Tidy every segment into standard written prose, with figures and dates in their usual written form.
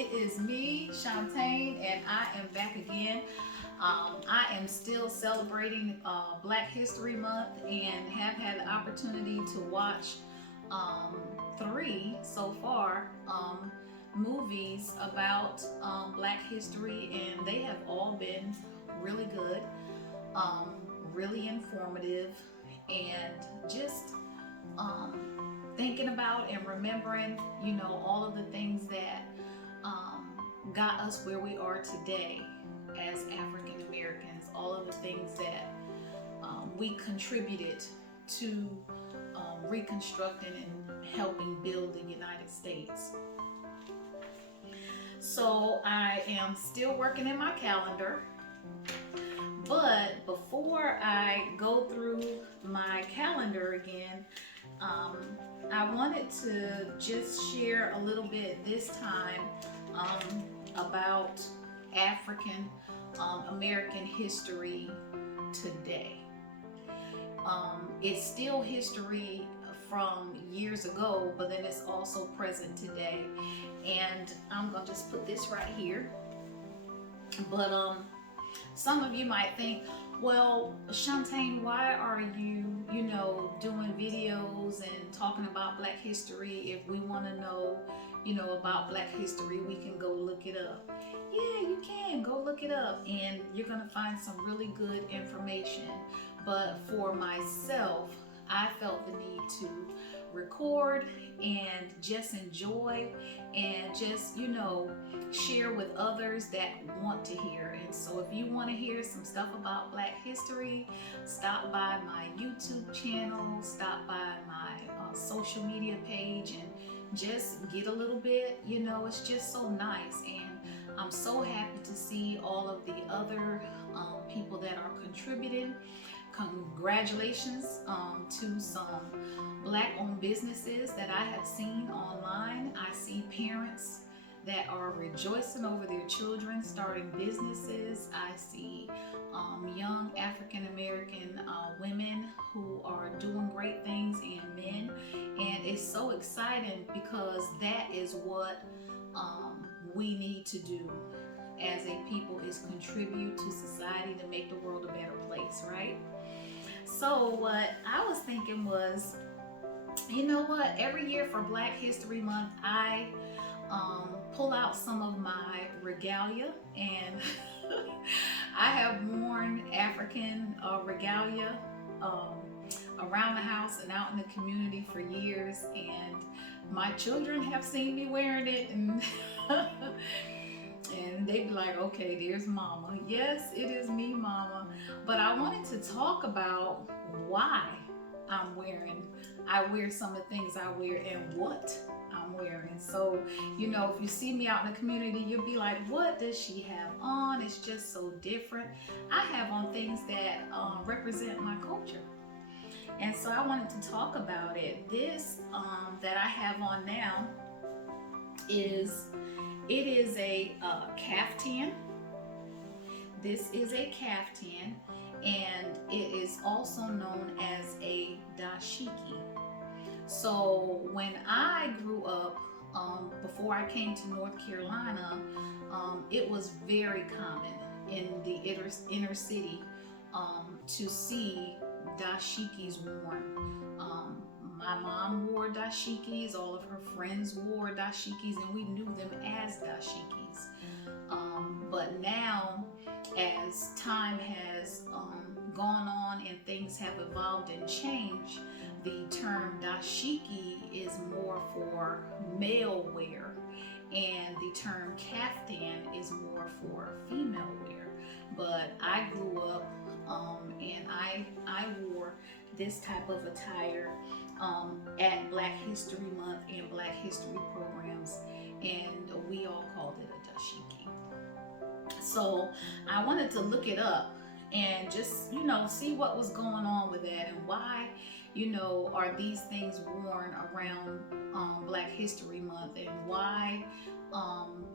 it is me, Shantae, and I am back again. I am still celebrating Black History Month and have had the opportunity to watch um, three so far movies about Black history, and they have all been really good, um, really informative, and just um, thinking about and remembering, all of the things that um, got us where we are today as African Americans, all of the things that we contributed to reconstructing and helping build the United States. So I am still working in my calendar, but before I go through my calendar again, um, I wanted to just share a little bit this time about African American history today. It's still history from years ago, but then it's also present today. And I'm gonna just put this right here. But some of you might think, well, Shantae, why are you, doing videos and talking about Black history? If we want to know, about Black history, we can go look it up. Yeah, you can go look it up, and you're gonna find some really good information. But for myself, I felt the need to record and just enjoy and just, share with others that want to hear. And so if you want to hear some stuff about Black history, stop by my YouTube channel, stop by my social media page, and just get a little bit. It's just so nice. And I'm so happy to see all of the other people that are contributing. Congratulations to some Black-owned businesses that I have seen online. I see parents that are rejoicing over their children starting businesses. I see young African American women who are doing great things, and men. And it's so exciting because that is what we need to do as a people, is contribute to society to make the world a better place, right? So what I was thinking was, every year for Black History Month, I pull out some of my regalia, and I have worn African regalia around the house and out in the community for years, and my children have seen me wearing it, and and they be like, okay, there's mama. Yes, it is me, mama. But I wanted to talk about why I wear some of the things I wear and what I'm wearing. So, if you see me out in the community, you'll be like, what does she have on? It's just so different. I have on things that represent my culture. And so I wanted to talk about it. This that I have on now is a caftan. This is a caftan, and it is also known as a dashiki. So when I grew up, before I came to North Carolina, it was very common in the inner city to see dashikis worn. My mom wore dashikis, all of her friends wore dashikis, and we knew them as dashikis. But now, as time has gone on and things have evolved and changed, the term dashiki is more for male wear, and the term caftan is more for female wear. But I grew up and I wore this type of attire at Black History Month and Black History programs, and we all called it a dashiki. So I wanted to look it up and just, see what was going on with that, and why, are these things worn around Black History Month, and why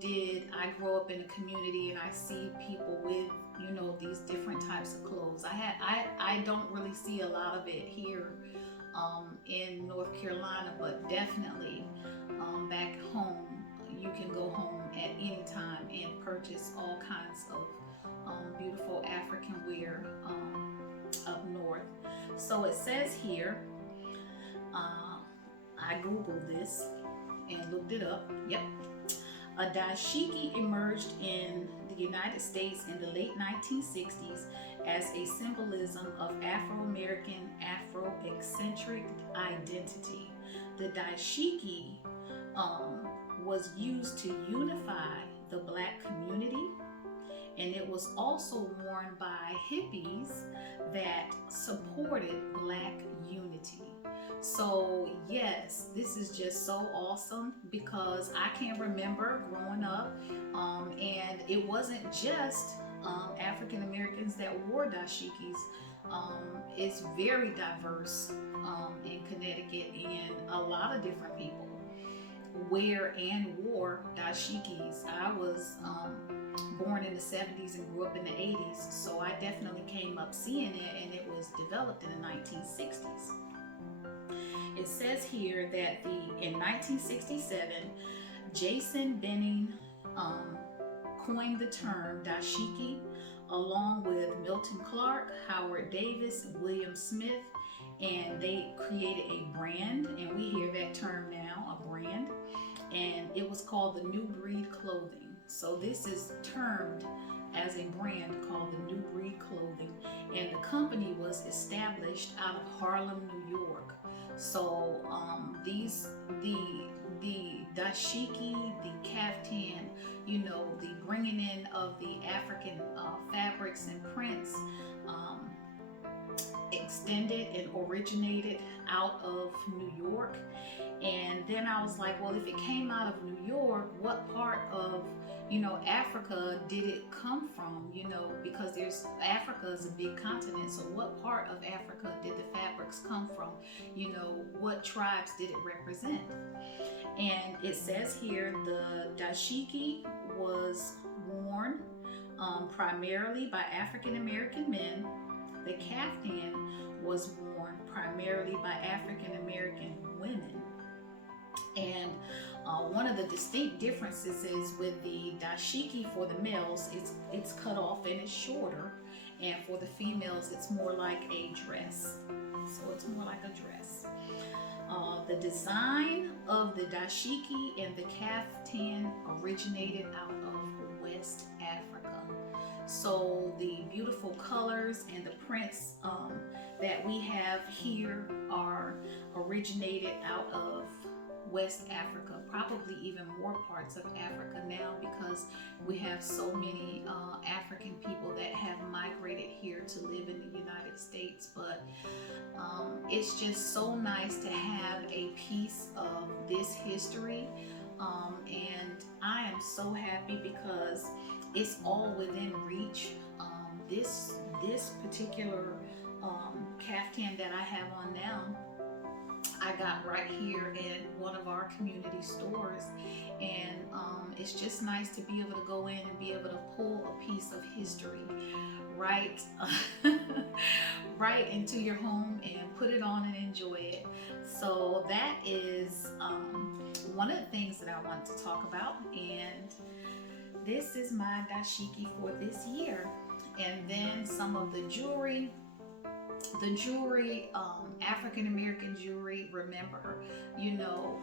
did I grow up in a community and I see people with, these different types of clothes. I don't really see a lot of it here in North Carolina, but definitely back home, you can go home at any time and purchase all kinds of beautiful African wear up north. So it says here, I googled this and looked it up. Yep. A dashiki emerged in the United States in the late 1960s as a symbolism of Afro-American, Afro-eccentric identity. The dashiki was used to unify the Black community, and it was also worn by hippies that supported Black unity. So yes, this is just so awesome because I can remember growing up, and it wasn't just African Americans that wore dashikis. It's very diverse in Connecticut, and a lot of different people wear and wore dashikis. I was born in the 70s and grew up in the 80s, so I definitely came up seeing it, and it was developed in the 1960s. It says here that in 1967, Jason Benning coined the term dashiki along with Milton Clark, Howard Davis, William Smith, and they created a brand, and we hear that term now, a brand, and it was called the New Breed Clothing. So this is termed as a brand called the New Breed Clothing, and the company was established out of Harlem, New York. So the dashiki, the kaftan, you know, the bringing in of the African fabrics and prints extended and originated out of New York. And then I was like, well, if it came out of New York, what part of, you know, Africa did it come from? You know, because Africa is a big continent, so what part of Africa did the fabrics come from? You know, what tribes did it represent? And it says here the dashiki was worn primarily by African American men. The kaftan was worn primarily by African American women. And one of the distinct differences is with the dashiki for the males, it's cut off and it's shorter, and for the females, it's more like a dress. So it's more like a dress. The design of the dashiki and the kaftan originated out of West Africa. So the beautiful colors and the prints that we have here are originated out of West Africa, probably even more parts of Africa now, because we have so many African people that have migrated here to live in the United States. But it's just so nice to have a piece of this history, and I am so happy because it's all within reach. This particular kaftan that I have on now, I got right here in one of our community stores, and it's just nice to be able to go in and be able to pull a piece of history right right into your home and put it on and enjoy it. So that is one of the things that I want to talk about, and this is my dashiki for this year. And then some of the jewelry, African American jewelry. Remember, you know,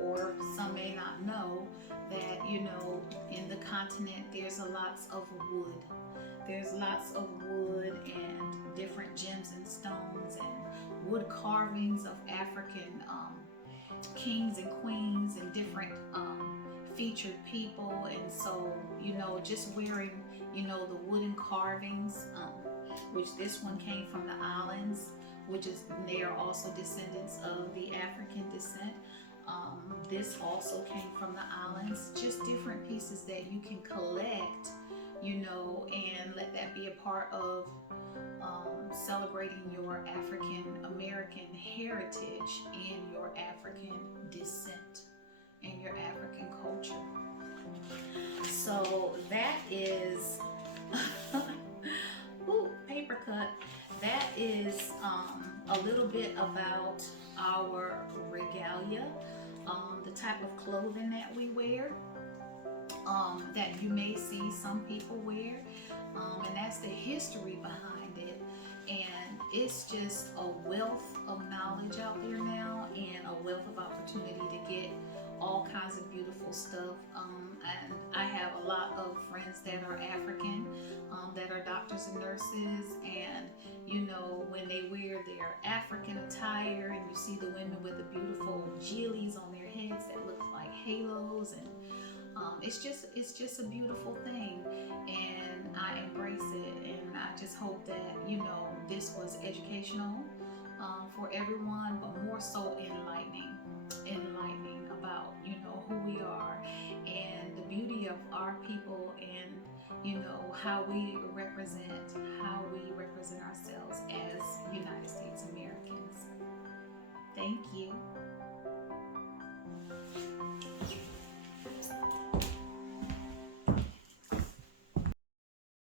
or some may not know that, you know, in the continent there's lots of wood. There's lots of wood and different gems and stones and wood carvings of African kings and queens and different featured people. And so, you know, just wearing, you know, the wooden carvings, which this one came from the islands, which is, they are also descendants of the African descent. This also came from the islands. Just different pieces that you can collect, you know, and let that be a part of celebrating your African American heritage and your African descent and your African culture. So that is ooh, paper cut. That is a little bit about our regalia. the type of clothing that we wear, that you may see some people wear, and that's the history behind it. And it's just a wealth of knowledge out there now, and a wealth of opportunity to get all kinds of beautiful stuff. And I have a lot of friends that are African, that are doctors and nurses, and you know, when they wear their African attire, and you see the women with the beautiful jillies on their heads that look like halos, and it's just a beautiful thing, and I embrace it. And I just hope that this was educational, for everyone, but more so enlightening about who we are and the beauty of our people, and how we represent ourselves as United States Americans. Thank you.